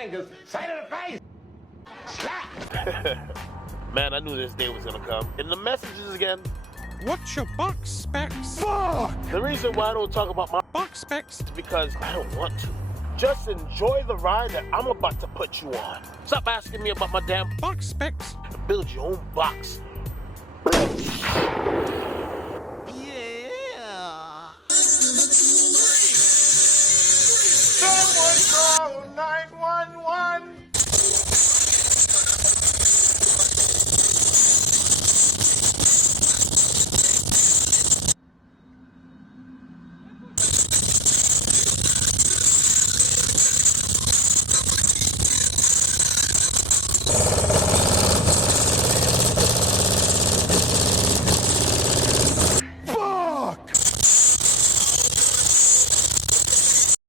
fingers. Say to the face. Slap. Man, I knew this day was gonna come. And the messages again. What's your box specs? Fuck! The reason why I don't talk about my Box specs? is because I don't want to. Just enjoy the ride that I'm about to put you on. Stop asking me about my damn Box specs? build your own box. Yeah. Someone call 911.